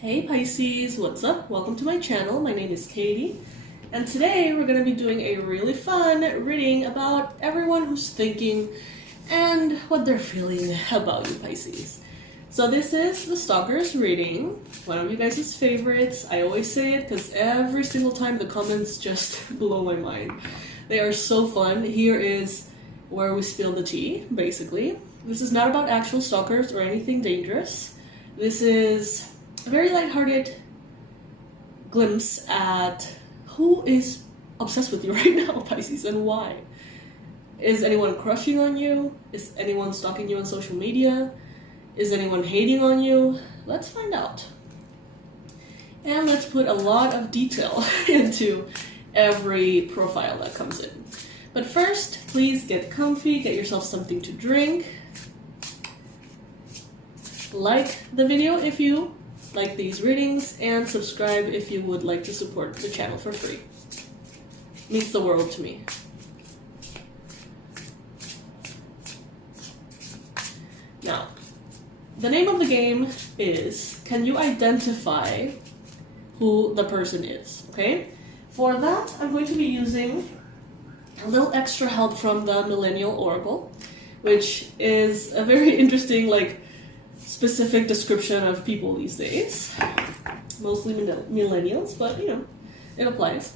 Hey Pisces, what's up? Welcome to my channel. My name is Katie, and today we're going to be doing a really fun reading about everyone who's thinking and what they're feeling about you, Pisces. So this is the Stalkers reading, one of you guys' favorites. I always say it because every single time the comments just blow my mind. They are so fun. Here is where we spill the tea, basically. This is not about actual stalkers or anything dangerous. This is a very lighthearted glimpse at who is obsessed with you right now, Pisces, and why. Is anyone crushing on you? Is anyone stalking you on social media? Is anyone hating on you? Let's find out. And let's put a lot of detail into every profile that comes in. But first, please get comfy, get yourself something to drink. Like the video if you like these readings, and subscribe if you would like to support the channel for free. It means the world to me. Now, the name of the game is, can you identify who the person is, okay? For that, I'm going to be using a little extra help from the Millennial Oracle, which is a very interesting, specific description of people these days. Mostly millennials, but you know, it applies.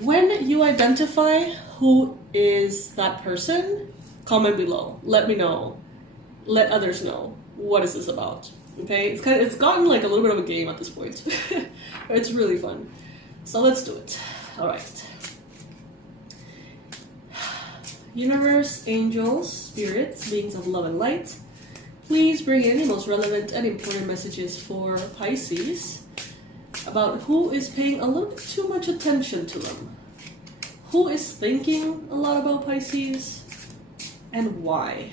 When you identify who is that person, comment below. Let me know. Let others know. What is this about? Okay? It's gotten like a little bit of a game at this point. It's really fun. So let's do it. Alright. Universe, angels, spirits, beings of love and light, please bring in the most relevant and important messages for Pisces about who is paying a little bit too much attention to them. Who is thinking a lot about Pisces and why?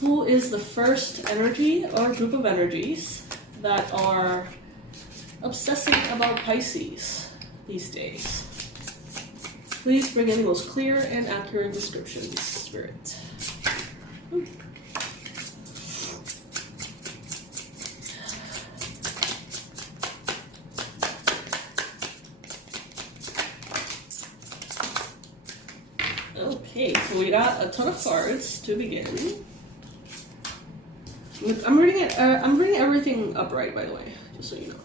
Who is the first energy or group of energies that are obsessing about Pisces these days? Please bring in the most clear and accurate descriptions, Spirit. Okay, so we got a ton of cards to begin. I'm reading it. I'm reading everything upright, by the way, just so you know.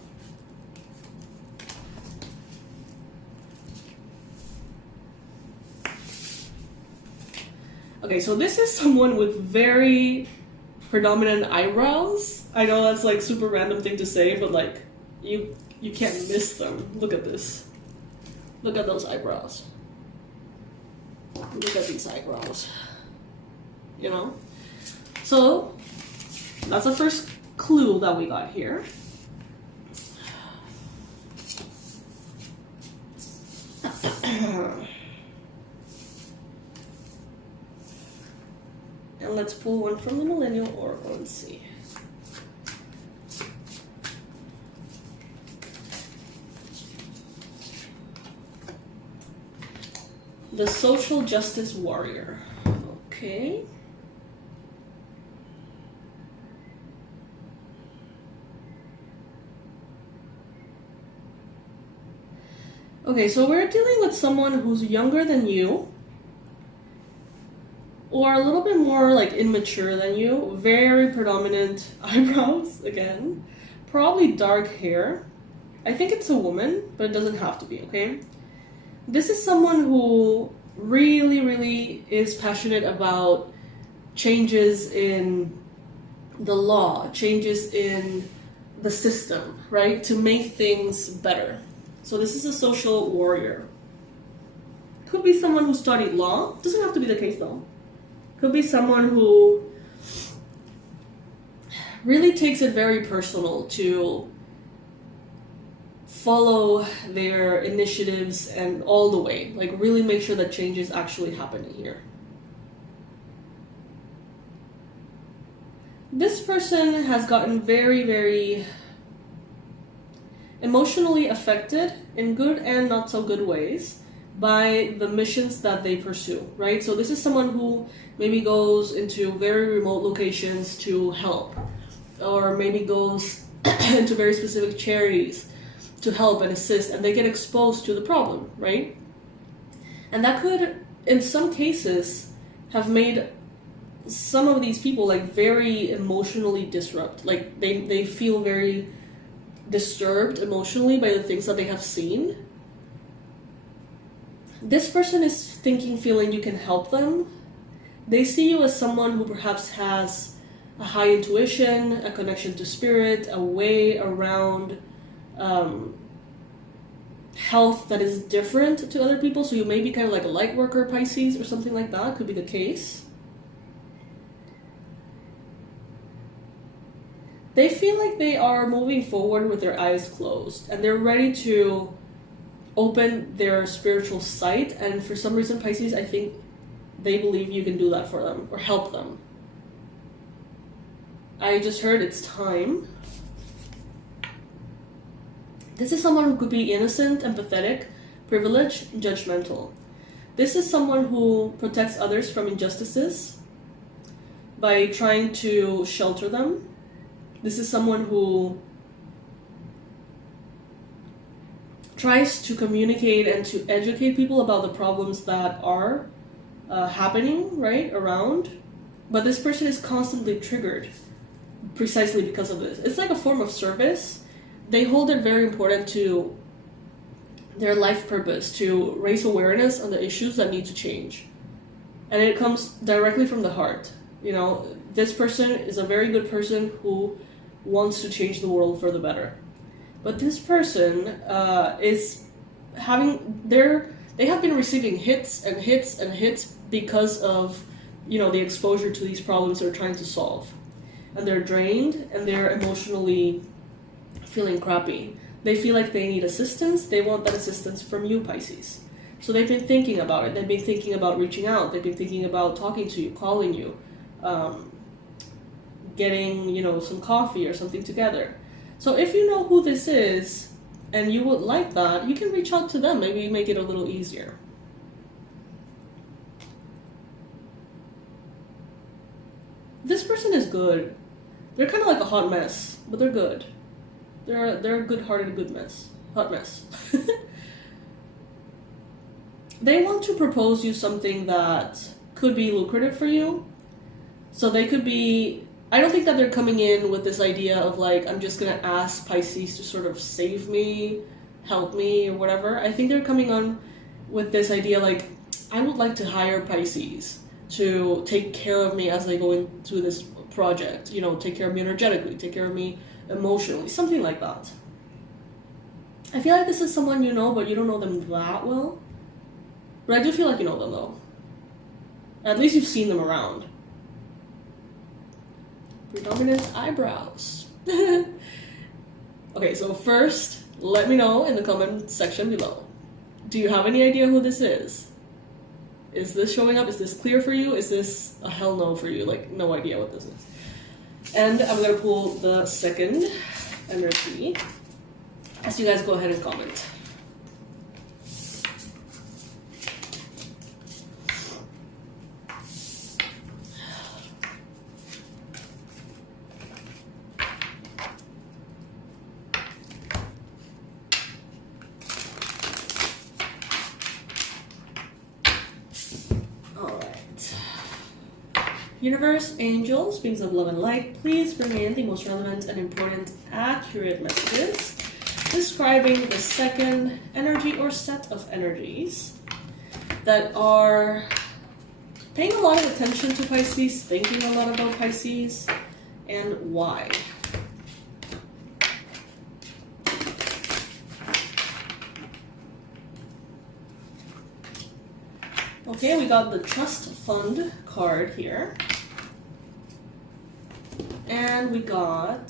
Okay, so this is someone with very predominant eyebrows. I know that's like super random thing to say, but like you can't miss them. Look at this. Look at those eyebrows. Look at these eyebrows. You know? So that's the first clue that we got here. And let's pull one from the Millennial Oracle and see. The Social Justice Warrior. Okay. Okay, so we're dealing with someone who's younger than you, or a little bit more like immature than you. Very predominant eyebrows again. Probably dark hair. I think it's a woman, but it doesn't have to be, okay? This is someone who really is passionate about changes in the law, changes in the system, right? To make things better. So this is a social warrior. Could be someone who studied law. Doesn't have to be the case though. Could be someone who really takes it very personal to follow their initiatives and all the way, like really make sure that change is actually happening here. This person has gotten very emotionally affected in good and not so good ways by the missions that they pursue, right? So this is someone who maybe goes into very remote locations to help, or maybe goes into very specific charities to help and assist, and they get exposed to the problem, right? And that could, in some cases, have made some of these people like very emotionally disrupted. Like they feel very disturbed emotionally by the things that they have seen. This person is thinking, feeling you can help them. They see you as someone who perhaps has a high intuition, a connection to spirit, a way around health that is different to other people. So you may be kind of like a light worker, Pisces, or something like that. Could be the case. They feel like they are moving forward with their eyes closed, and they're ready to open their spiritual sight. And for some reason, Pisces, I think they believe you can do that for them or help them. I just heard it's time. This is someone who could be innocent, empathetic, privileged, judgmental. This is someone who protects others from injustices by trying to shelter them. This is someone who tries to communicate and to educate people about the problems that are happening, right, around. But this person is constantly triggered precisely because of this. It's like a form of service. They hold it very important to their life purpose, to raise awareness on the issues that need to change. And it comes directly from the heart. You know, this person is a very good person who wants to change the world for the better. But this person is having they have been receiving hits and hits and hits because of, you know, the exposure to these problems they're trying to solve. And they're drained and they're emotionally feeling crappy. They feel like they need assistance. They want that assistance from you, Pisces. So they've been thinking about it. They've been thinking about reaching out. They've been thinking about talking to you, calling you, getting, you know, some coffee or something together. So if you know who this is and you would like that, you can reach out to them. Maybe make it a little easier. This person is good. They're kind of like a hot mess, but they're good. They're a good-hearted good mess. Hot mess. They want to propose you something that could be lucrative for you. So they could be... I don't think that they're coming in with this idea of like, I'm just going to ask Pisces to sort of save me, help me, or whatever. I think they're coming on with this idea like, I would like to hire Pisces to take care of me as I go into this project. You know, take care of me energetically, take care of me emotionally, something like that. I feel like this is someone you know, but you don't know them that well. But I do feel like you know them though. At least you've seen them around. Predominant eyebrows. Okay, so first, let me know in the comment section below. Do you have any idea who this is? Is this showing up? Is this clear for you? Is this a hell no for you? Like, no idea what this is. And I'm going to pull the second energy as you guys go ahead and comment. Universe, angels, beings of love and light, please bring in the most relevant and important, accurate messages describing the second energy or set of energies that are paying a lot of attention to Pisces, thinking a lot about Pisces, and why. Okay, we got the Trust Fund card here. And we got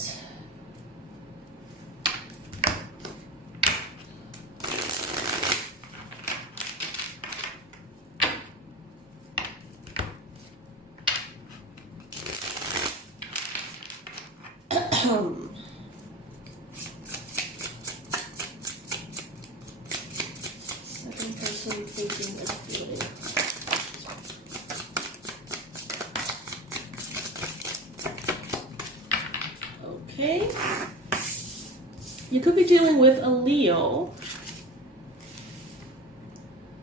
second person thinking and feeling. Okay. You could be dealing with a Leo.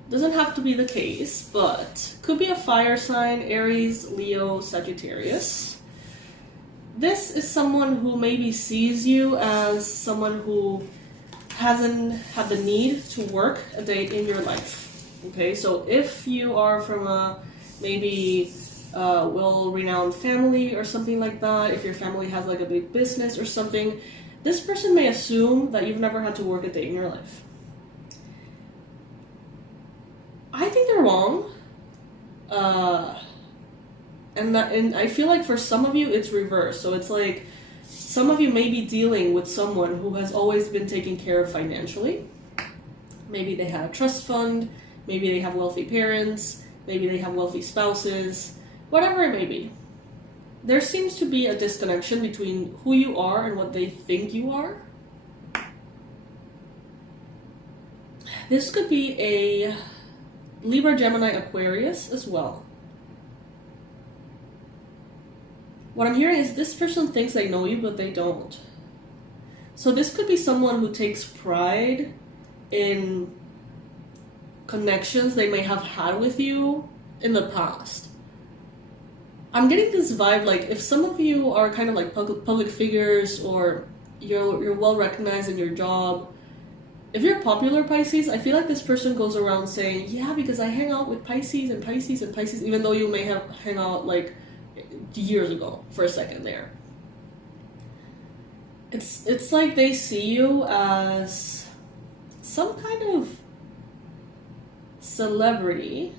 Doesn't have to be the case, but could be a fire sign, Aries, Leo, Sagittarius. This is someone who maybe sees you as someone who hasn't had the need to work a day in your life. Okay, so if you are from a maybe well-renowned family or something like that, if your family has like a big business or something, this person may assume that you've never had to work a day in your life. I think they're wrong. And I feel like for some of you it's reversed. So it's like some of you may be dealing with someone who has always been taken care of financially. Maybe they had a trust fund, maybe they have wealthy parents, maybe they have wealthy spouses, whatever it may be. There seems to be a disconnection between who you are and what they think you are. This could be a Libra, Gemini, Aquarius as well. What I'm hearing is this person thinks they know you, but they don't. So this could be someone who takes pride in connections they may have had with you in the past. I'm getting this vibe like if some of you are kind of like public figures, or you're well recognized in your job. If you're popular Pisces, I feel like this person goes around saying, yeah, because I hang out with Pisces and Pisces and Pisces, even though you may have hang out like years ago for a second there. It's like they see you as some kind of celebrity.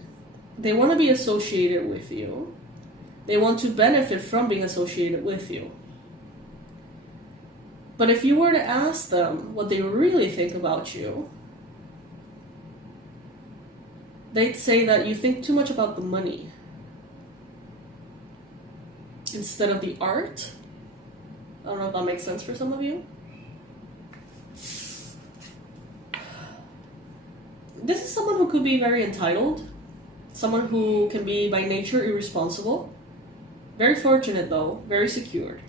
They want to be associated with you. They want to benefit from being associated with you. But if you were to ask them what they really think about you, they'd say that you think too much about the money instead of the art. I don't know if that makes sense for some of you. This is someone who could be very entitled, someone who can be by nature irresponsible, very fortunate though, very secured.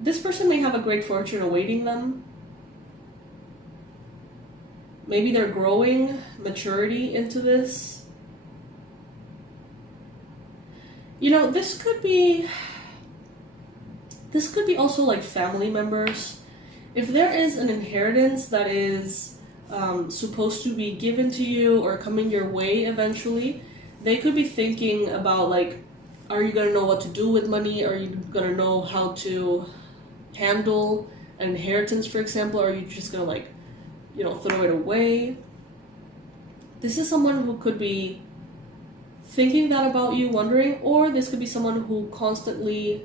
This person may have a great fortune awaiting them. Maybe they're growing maturity into this. You know, this could be also like family members. If there is an inheritance that is supposed to be given to you or coming your way eventually, they could be thinking about like, are you going to know what to do with money? Are you going to know how to handle an inheritance, for example? Or are you just going to like, you know, throw it away? This is someone who could be thinking that about you, wondering, or this could be someone who constantly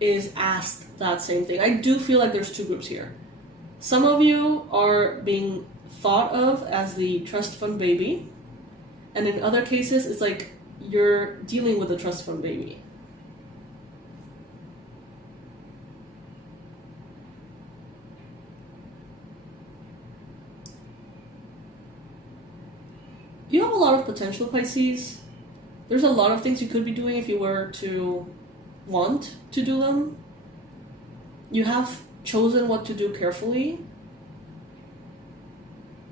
is asked that same thing. I do feel like there's two groups here. Some of you are being thought of as the trust fund baby, and in other cases, it's like you're dealing with a trust fund baby. You have a lot of potential, Pisces. There's a lot of things you could be doing if you were to want to do them. You have chosen what to do carefully.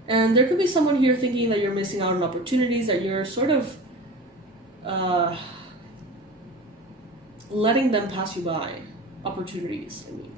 And there could be someone here thinking that you're missing out on opportunities, that you're sort of letting them pass you by. Opportunities, I mean.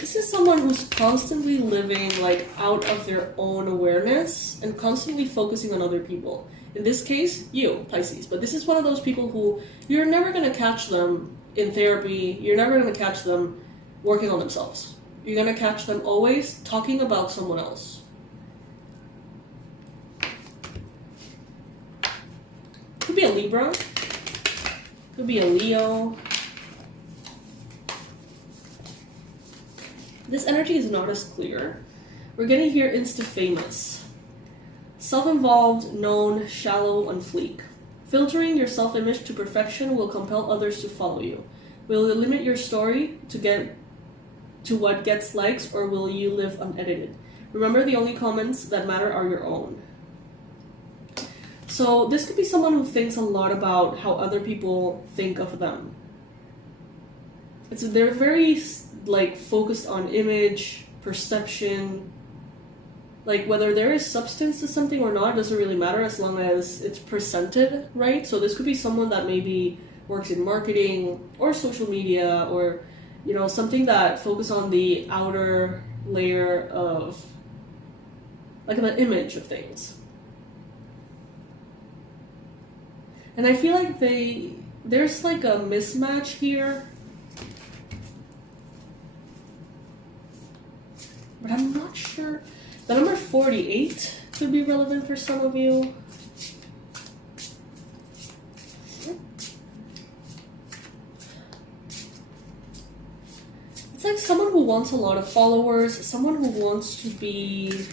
This is someone who's constantly living like out of their own awareness and constantly focusing on other people. In this case, you, Pisces. But this is one of those people who you're never going to catch them in therapy. You're never going to catch them working on themselves. You're going to catch them always talking about someone else. Could be a Libra. Could be a Leo. This energy is not as clear. We're getting here insta-famous. Self-involved, known, shallow, on fleek. Filtering your self-image to perfection will compel others to follow you. Will you limit your story to get to what gets likes, or will you live unedited? Remember, the only comments that matter are your own. So this could be someone who thinks a lot about how other people think of them. They're very like focused on image, perception. Like whether there is substance to something or not doesn't really matter as long as it's presented right. So this could be someone that maybe works in marketing or social media, or something that focuses on the outer layer of like the image of things. And I feel like there's like a mismatch here. But I'm not sure. The number 48 could be relevant for some of you. It's like someone who wants a lot of followers, someone who wants to be...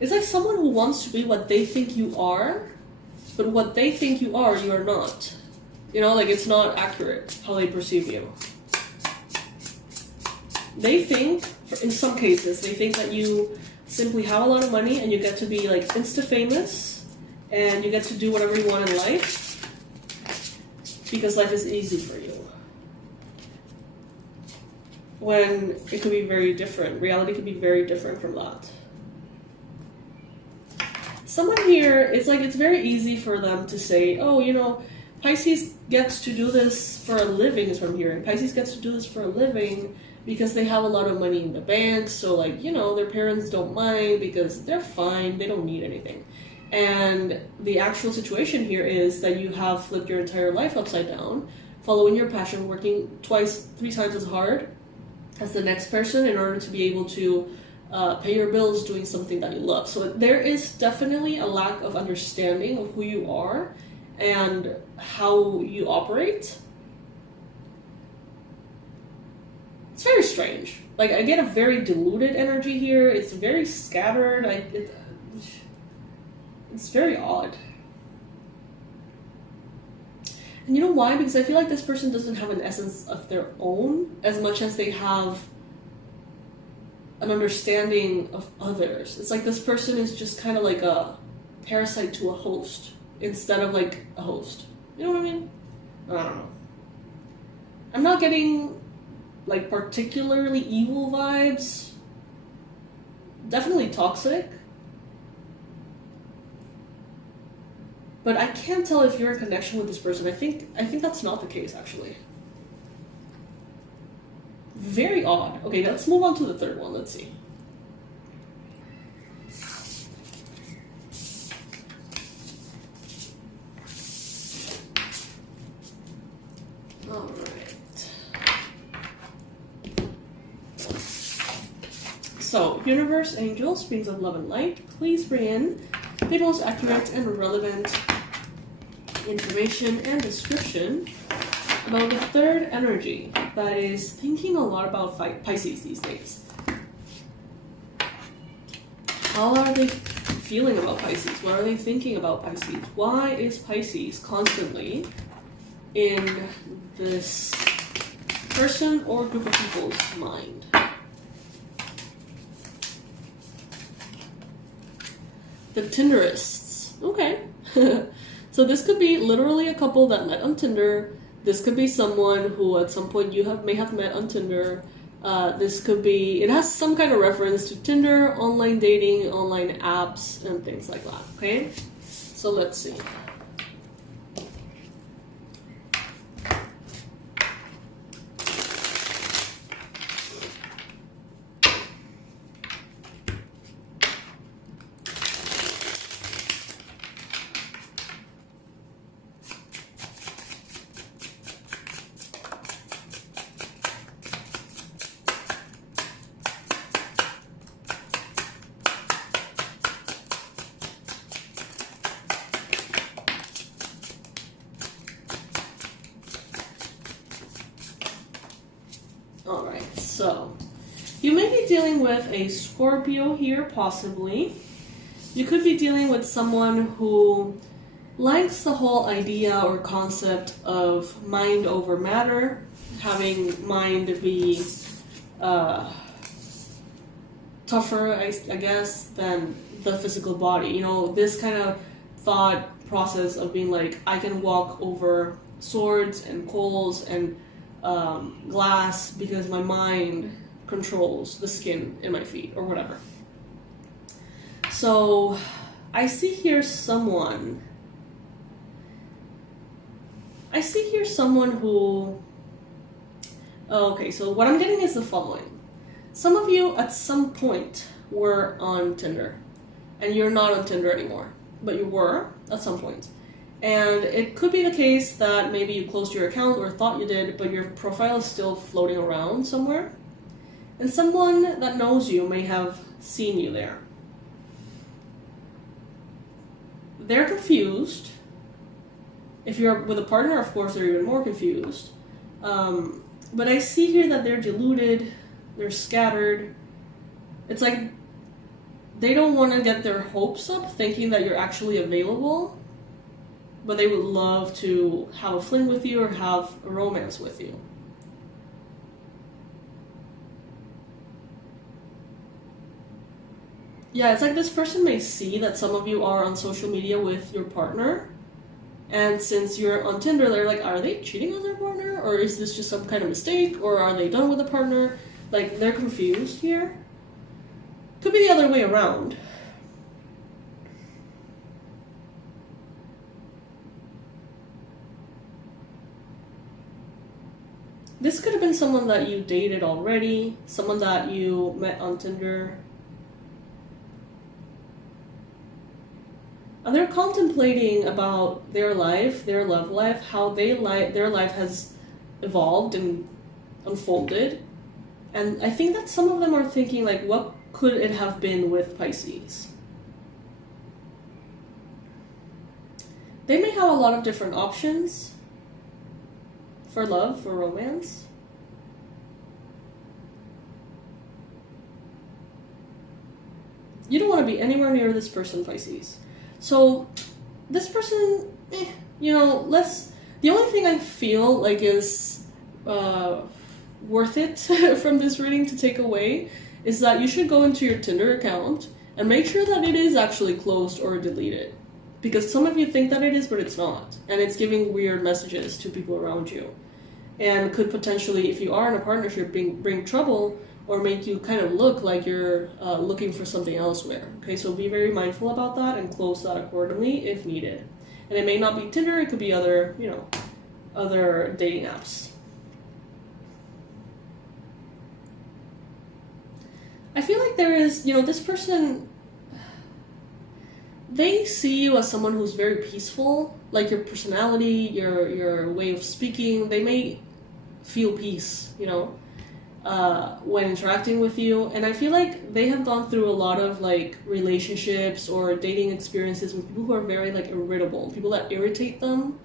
It's like someone who wants to be what they think you are, but what they think you are not. Like it's not accurate how they perceive you. They think, in some cases, they think that you simply have a lot of money and you get to be like insta-famous and you get to do whatever you want in life because life is easy for you. When it could be very different. Reality could be very different from that. Someone here, it's like it's very easy for them to say, oh, Pisces gets to do this for a living is what I'm hearing. Pisces gets to do this for a living because they have a lot of money in the bank, so like, their parents don't mind because they're fine, they don't need anything. And the actual situation here is that you have flipped your entire life upside down, following your passion, working 3 times as hard as the next person in order to be able to pay your bills doing something that you love. So there is definitely a lack of understanding of who you are and how you operate. It's very strange. Like, I get a very diluted energy here. It's very scattered. It's very odd. And you know why? Because I feel like this person doesn't have an essence of their own as much as they have an understanding of others. It's like this person is just kind of like a parasite to a host instead of like a host. You know what I mean? I don't know. I'm not getting like particularly evil vibes. Definitely toxic. But I can't tell if you're in connection with this person. I think that's not the case, actually. Very odd. Okay, let's move on to the third one. Let's see. All right. So, universe, angels, beings of love and light, please bring in the most accurate and relevant information and description about the third energy that is thinking a lot about Pisces these days. How are they feeling about Pisces? What are they thinking about Pisces? Why is Pisces constantly in this person or group of people's mind? The Tinderists. Okay. So this could be literally a couple that met on Tinder. This could be someone who at some point you may have met on Tinder. This could be, it has some kind of reference to Tinder, online dating, online apps, and things like that, okay? So let's see. Alright, so you may be dealing with a Scorpio here, possibly. You could be dealing with someone who likes the whole idea or concept of mind over matter, having mind be tougher, I guess, than the physical body. You know, this kind of thought process of being like, I can walk over swords and coals and glass because my mind controls the skin in my feet or whatever. So I see here someone who, okay, so what I'm getting is the following. Some of you at some point were on Tinder, and you're not on Tinder anymore, but you were at some point. And it could be the case that maybe you closed your account or thought you did, but your profile is still floating around somewhere. And someone that knows you may have seen you there. They're confused. If you're with a partner, of course, they're even more confused. But I see here that they're deluded, they're scattered. It's like they don't want to get their hopes up thinking that you're actually available, but they would love to have a fling with you or have a romance with you. Yeah, it's like this person may see that some of you are on social media with your partner, and since you're on Tinder, they're like, are they cheating on their partner? Or is this just some kind of mistake? Or are they done with a partner? Like, they're confused here. Could be the other way around. This could have been someone that you dated already, someone that you met on Tinder. And they're contemplating about their life, their love life, how their life has evolved and unfolded. And I think that some of them are thinking, like, what could it have been with Pisces? They may have a lot of different options for love, for romance. You don't want to be anywhere near this person, Pisces. So, this person, you know, the only thing I feel like is worth it from this reading to take away is that you should go into your Tinder account and make sure that it is actually closed or deleted. Because some of you think that it is, but it's not. And it's giving weird messages to people around you. And could potentially, if you are in a partnership, bring trouble or make you kind of look like you're looking for something elsewhere. Okay, so be very mindful about that and close that accordingly if needed. And it may not be Tinder, it could be other, you know, other dating apps. I feel like there is, you know, this person, they see you as someone who's very peaceful, like your personality, your way of speaking. They may feel peace, you know, when interacting with you. And I feel like they have gone through a lot of like relationships or dating experiences with people who are very like irritable, people that irritate them,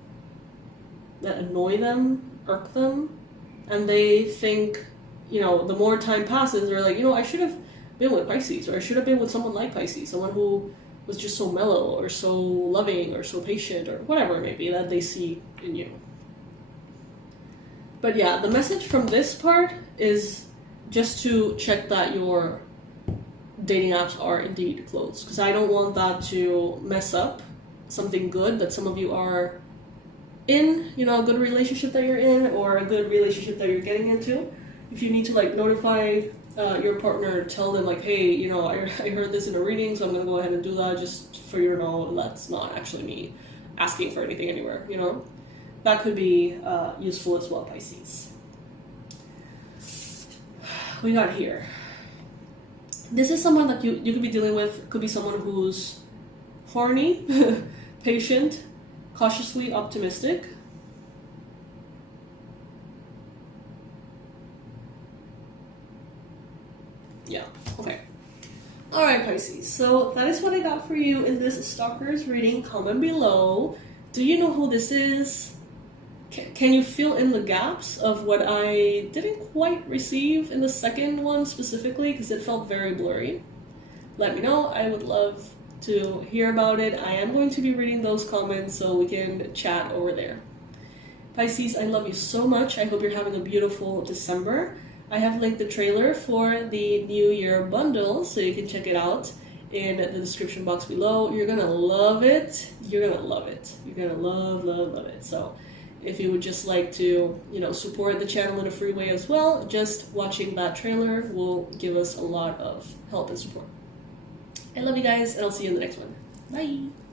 that annoy them, irk them. And they think, you know, the more time passes, they're like, you know, I should have been with Pisces, or I should have been with someone like Pisces, someone who was just so mellow or so loving or so patient or whatever it may be that they see in you. But yeah, the message from this part is just to check that your dating apps are indeed closed, because I don't want that to mess up something good that some of you are in, you know, a good relationship that you're in or a good relationship that you're getting into. If you need to like notify your partner, tell them like, hey, you know, I heard this in a reading, so I'm going to go ahead and do that just for you to know that's not actually me asking for anything anywhere, you know. That could be useful as well, Pisces. We got here. This is someone that you could be dealing with. Could be someone who's horny, patient, cautiously optimistic. Yeah, okay. Alright, Pisces, so that is what I got for you in this Stalkers reading. Comment below. Do you know who this is? Can you fill in the gaps of what I didn't quite receive in the second one specifically, because it felt very blurry? Let me know. I would love to hear about it. I am going to be reading those comments so we can chat over there. Pisces, I love you so much. I hope you're having a beautiful December. I have linked the trailer for the New Year bundle, so you can check it out in the description box below. You're gonna love it. You're gonna love it. You're gonna love it. So if you would just like to, support the channel in a free way as well, just watching that trailer will give us a lot of help and support. I love you guys, and I'll see you in the next one. Bye!